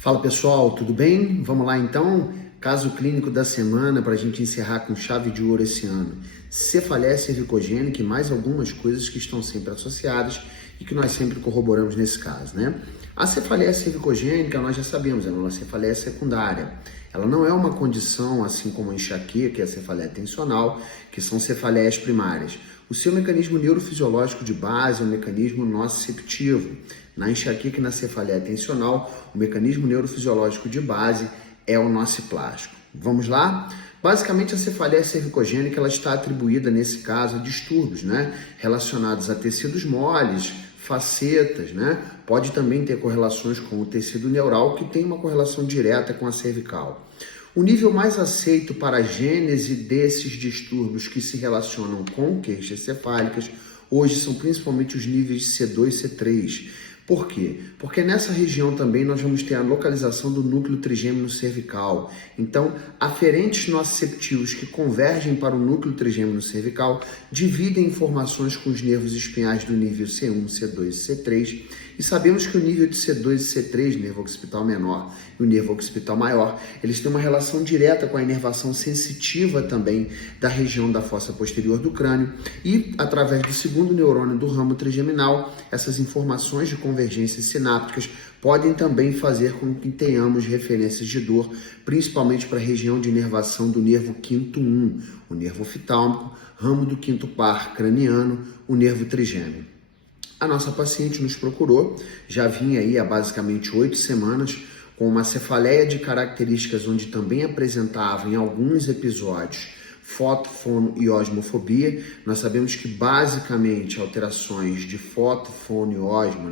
Fala pessoal, tudo bem? Vamos lá então? Caso clínico da semana para a gente encerrar com chave de ouro esse ano. Cefaleia cervicogênica e mais algumas coisas que estão sempre associadas e que nós sempre corroboramos nesse caso, né? A cefaleia cervicogênica nós já sabemos, é uma cefaleia secundária. Ela não é uma condição assim como a enxaqueca e a cefaleia tensional, que são cefaleias primárias. O seu mecanismo neurofisiológico de base é um mecanismo nociceptivo. Na enxaqueca e na cefaleia tensional, o mecanismo neurofisiológico de base é o nociplástico. Vamos lá? Basicamente, a cefaleia cervicogênica ela está atribuída, nesse caso, a distúrbios, relacionados a tecidos moles, facetas, Pode também ter correlações com o tecido neural, que tem uma correlação direta com a cervical. O nível mais aceito para a gênese desses distúrbios que se relacionam com queixas cefálicas hoje são principalmente os níveis de C2 e C3. Por quê? Porque nessa região também nós vamos ter a localização do núcleo trigêmino cervical. Então, aferentes nociceptivos que convergem para o núcleo trigêmino cervical dividem informações com os nervos espinhais do nível C1, C2 e C3. E sabemos que o nível de C2 e C3, nervo occipital menor e o nervo occipital maior, eles têm uma relação direta com a inervação sensitiva também da região da fossa posterior do crânio e, através do segundo neurônio do ramo trigeminal, essas informações de convergências sinápticas podem também fazer com que tenhamos referências de dor, principalmente para a região de inervação do nervo quinto 1, o nervo oftálmico, ramo do quinto par craniano, o nervo trigêmeo. A nossa paciente nos procurou, já vinha aí há basicamente 8 semanas, com uma cefaleia de características onde também apresentava em alguns episódios foto, fono e osmofobia. Nós sabemos que basicamente alterações de foto, fono e osmo,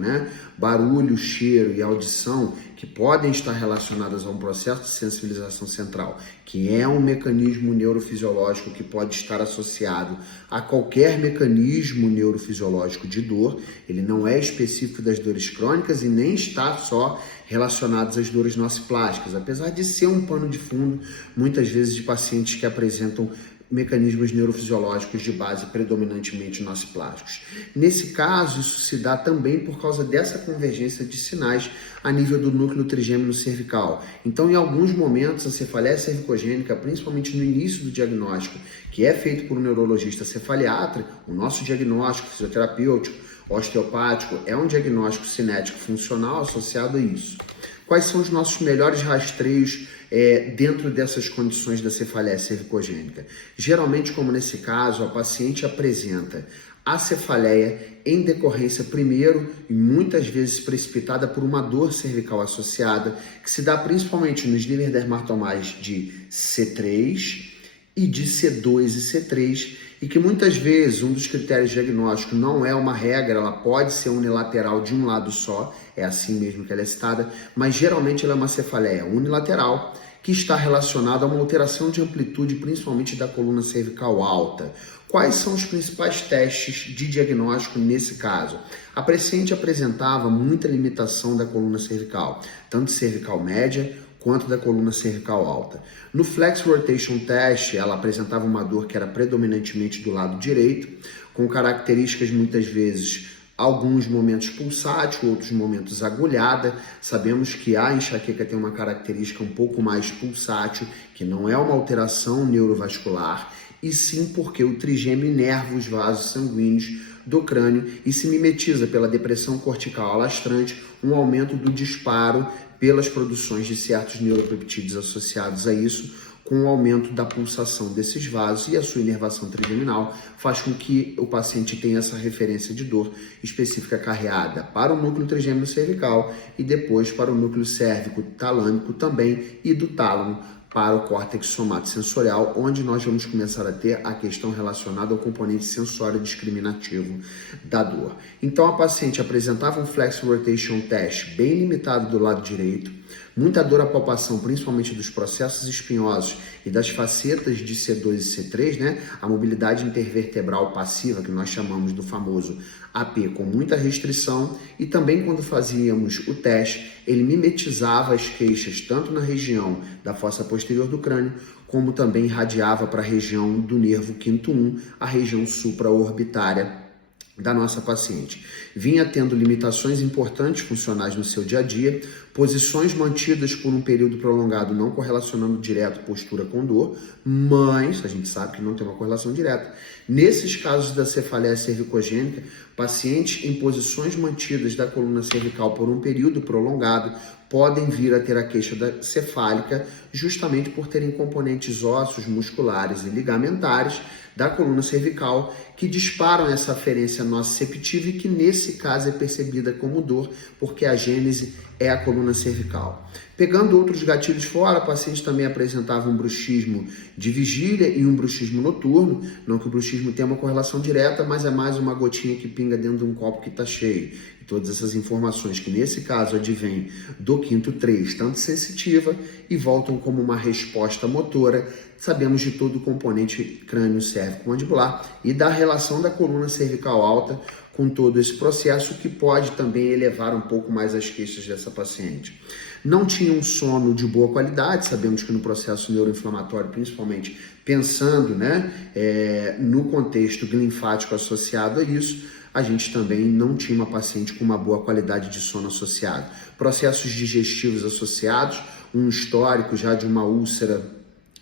barulho, cheiro e audição, que podem estar relacionadas a um processo de sensibilização central, que é um mecanismo neurofisiológico que pode estar associado a qualquer mecanismo neurofisiológico de dor. Ele não é específico das dores crônicas e nem está só relacionado às dores nociplásticas, apesar de ser um pano de fundo, muitas vezes, de pacientes que apresentam mecanismos neurofisiológicos de base predominantemente nociplásticos. Nesse caso, isso se dá também por causa dessa convergência de sinais a nível do núcleo trigêmino cervical. Então, em alguns momentos, a cefaleia cervicogênica, principalmente no início do diagnóstico, que é feito por um neurologista cefaliatra, o nosso diagnóstico fisioterapêutico, osteopático, é um diagnóstico cinético funcional associado a isso. Quais são os nossos melhores rastreios dentro dessas condições da cefaleia cervicogênica? Geralmente, como nesse caso, a paciente apresenta a cefaleia em decorrência, primeiro, e muitas vezes precipitada por uma dor cervical associada, que se dá principalmente nos níveis dermatomais de C3 e de C2 e C3, e que muitas vezes um dos critérios diagnósticos não é uma regra, ela pode ser unilateral de um lado só, é assim mesmo que ela é citada, mas geralmente ela é uma cefaleia unilateral que está relacionada a uma alteração de amplitude, principalmente da coluna cervical alta. Quais são os principais testes de diagnóstico nesse caso? A paciente apresentava muita limitação da coluna cervical, tanto cervical média quanto da coluna cervical alta. No Flex Rotation Test, ela apresentava uma dor que era predominantemente do lado direito, com características muitas vezes, alguns momentos pulsátil, outros momentos agulhada. Sabemos que a enxaqueca tem uma característica um pouco mais pulsátil, que não é uma alteração neurovascular, e sim porque o trigêmeo inerva os vasos sanguíneos do crânio e se mimetiza pela depressão cortical alastrante, um aumento do disparo pelas produções de certos neuropeptídeos associados a isso, com o aumento da pulsação desses vasos e a sua inervação trigeminal, faz com que o paciente tenha essa referência de dor específica carreada para o núcleo trigêmino cervical e depois para o núcleo cérvico talâmico também e do tálamo para o córtex somatosensorial, onde nós vamos começar a ter a questão relacionada ao componente sensório discriminativo da dor. Então, a paciente apresentava um Flex Rotation Test bem limitado do lado direito, muita dor à palpação, principalmente dos processos espinhosos e das facetas de C2 e C3, a mobilidade intervertebral passiva, que nós chamamos do famoso AP, com muita restrição, e também quando fazíamos o teste, ele mimetizava as queixas tanto na região da fossa posterior do crânio, como também irradiava para a região do nervo quinto 1, a região supraorbitária da nossa paciente. Vinha tendo limitações importantes funcionais no seu dia a dia, posições mantidas por um período prolongado não correlacionando direto postura com dor, mas a gente sabe que não tem uma correlação direta. Nesses casos da cefaleia cervicogênica, pacientes em posições mantidas da coluna cervical por um período prolongado podem vir a ter a queixa cefálica justamente por terem componentes ósseos, musculares e ligamentares da coluna cervical que disparam essa aferência nociceptiva e que nesse caso é percebida como dor porque a gênese é a coluna cervical. Pegando outros gatilhos fora, a paciente também apresentava um bruxismo de vigília e um bruxismo noturno, não que o bruxismo tenha uma correlação direta, mas é mais uma gotinha que pinga dentro de um copo que está cheio. E todas essas informações que nesse caso advêm do quinto 3, tanto sensitiva e voltam como uma resposta motora, sabemos de todo o componente crânio cérvico-mandibular e da relação da coluna cervical alta com todo esse processo que pode também elevar um pouco mais as queixas dessa paciente. Não tinha um sono de boa qualidade, sabemos que no processo neuroinflamatório, principalmente pensando no contexto linfático associado a isso, a gente também não tinha uma paciente com uma boa qualidade de sono associado. Processos digestivos associados, um histórico já de uma úlcera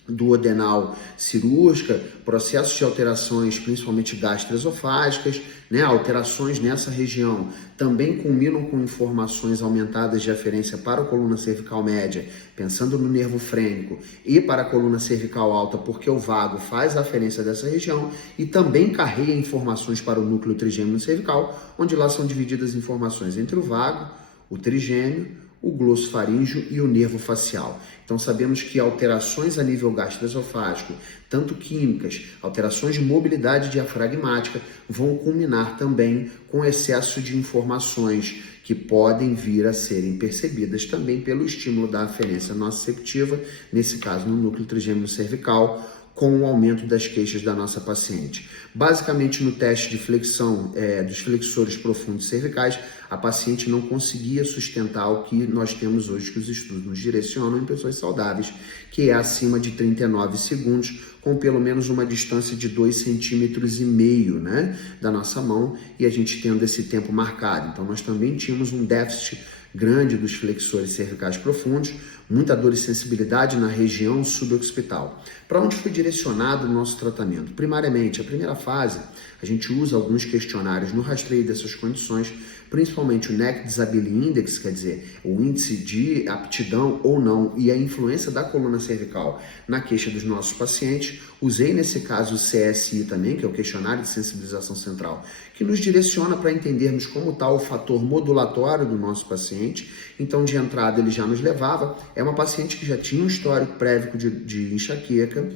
duodenal cirúrgica, processos de alterações, principalmente gastroesofágicas, alterações nessa região também culminam com informações aumentadas de aferência para a coluna cervical média, pensando no nervo frênico, e para a coluna cervical alta, porque o vago faz a aferência dessa região e também carrega informações para o núcleo trigêmeo cervical, onde lá são divididas informações entre o vago, o trigêmeo, o glossofaríngeo e o nervo facial. Então sabemos que alterações a nível gastroesofágico, tanto químicas, alterações de mobilidade diafragmática, vão culminar também com excesso de informações que podem vir a serem percebidas também pelo estímulo da aferência nociceptiva, nesse caso no núcleo trigêmeo cervical, com o aumento das queixas da nossa paciente. Basicamente, no teste de flexão dos flexores profundos cervicais, a paciente não conseguia sustentar o que nós temos hoje, que os estudos nos direcionam em pessoas saudáveis, que é acima de 39 segundos, com pelo menos uma distância de 2,5 cm, da nossa mão, e a gente tendo esse tempo marcado. Então, nós também tínhamos um déficit grande dos flexores cervicais profundos, muita dor e sensibilidade na região suboccipital. Para onde foi direcionado o nosso tratamento? Primariamente, a primeira fase, a gente usa alguns questionários no rastreio dessas condições, principalmente o NEC Disability Index, quer dizer, o índice de aptidão ou não e a influência da coluna cervical na queixa dos nossos pacientes. Usei nesse caso o CSI também, que é o questionário de sensibilização central, que nos direciona para entendermos como está o fator modulatório do nosso paciente. Então, de entrada, ele já nos levava. É uma paciente que já tinha um histórico prévio de enxaqueca.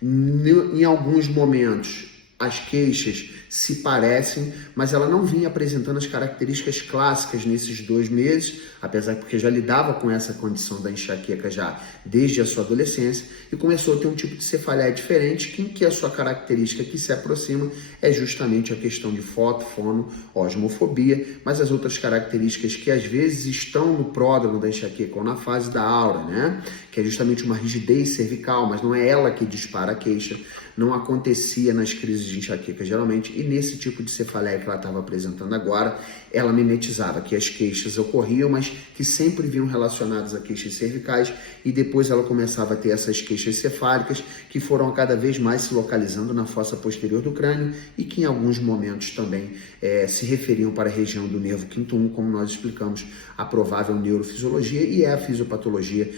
Em alguns momentos, as queixas se parecem, mas ela não vinha apresentando as características clássicas nesses 2 meses, apesar porque já lidava com essa condição da enxaqueca já desde a sua adolescência e começou a ter um tipo de cefaleia diferente, que a sua característica que se aproxima é justamente a questão de foto, fono, osmofobia, mas as outras características que às vezes estão no pródromo da enxaqueca ou na fase da aura, que é justamente uma rigidez cervical, mas não é ela que dispara a queixa, não acontecia nas crises de enxaqueca geralmente, e nesse tipo de cefaleia que ela estava apresentando agora, ela mimetizava que as queixas ocorriam, mas que sempre vinham relacionadas a queixas cervicais, e depois ela começava a ter essas queixas cefálicas que foram cada vez mais se localizando na fossa posterior do crânio e que em alguns momentos também se referiam para a região do nervo quinto 1, como nós explicamos, a provável neurofisiologia, e é a fisiopatologia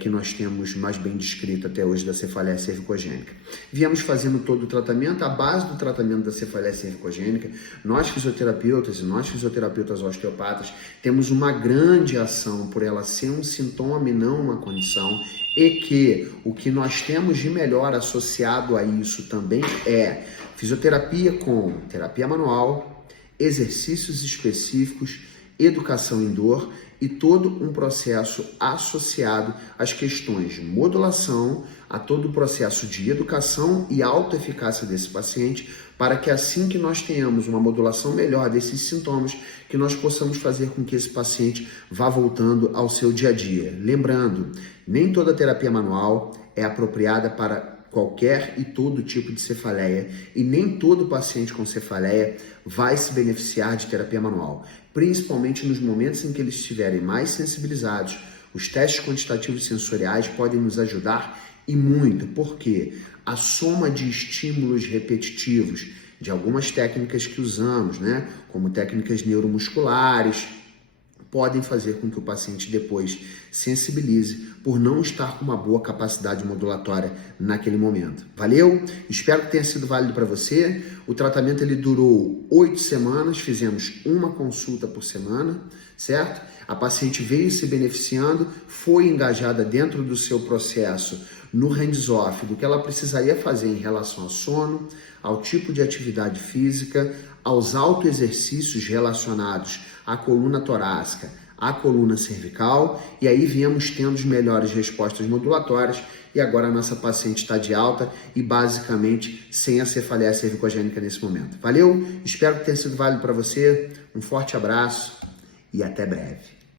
que nós temos mais bem descrita até hoje da cefaleia cervicogênica. Viemos fazendo todo o tratamento. A base do tratamento da cefaleia cervicogênica, nós fisioterapeutas e nós fisioterapeutas osteopatas temos uma grande ação por ela ser um sintoma e não uma condição, e que o que nós temos de melhor associado a isso também é fisioterapia com terapia manual, exercícios específicos, educação em dor e todo um processo associado às questões de modulação, a todo o processo de educação e autoeficácia desse paciente, para que assim que nós tenhamos uma modulação melhor desses sintomas, que nós possamos fazer com que esse paciente vá voltando ao seu dia a dia. Lembrando, nem toda terapia manual é apropriada para qualquer e todo tipo de cefaleia, e nem todo paciente com cefaleia vai se beneficiar de terapia manual, principalmente nos momentos em que eles estiverem mais sensibilizados. Os testes quantitativos sensoriais podem nos ajudar e muito, porque a soma de estímulos repetitivos de algumas técnicas que usamos, né, como técnicas neuromusculares, podem fazer com que o paciente depois sensibilize por não estar com uma boa capacidade modulatória naquele momento. Valeu? Espero que tenha sido válido para você. O tratamento ele durou 8 semanas, fizemos uma consulta por semana, certo? A paciente veio se beneficiando, foi engajada dentro do seu processo no hands-off do que ela precisaria fazer em relação ao sono, ao tipo de atividade física, aos autoexercícios relacionados à coluna torácica, à coluna cervical, e aí viemos tendo melhores respostas modulatórias, e agora a nossa paciente está de alta e basicamente sem a cefaleia cervicogênica nesse momento. Valeu? Espero que tenha sido válido para você. Um forte abraço e até breve.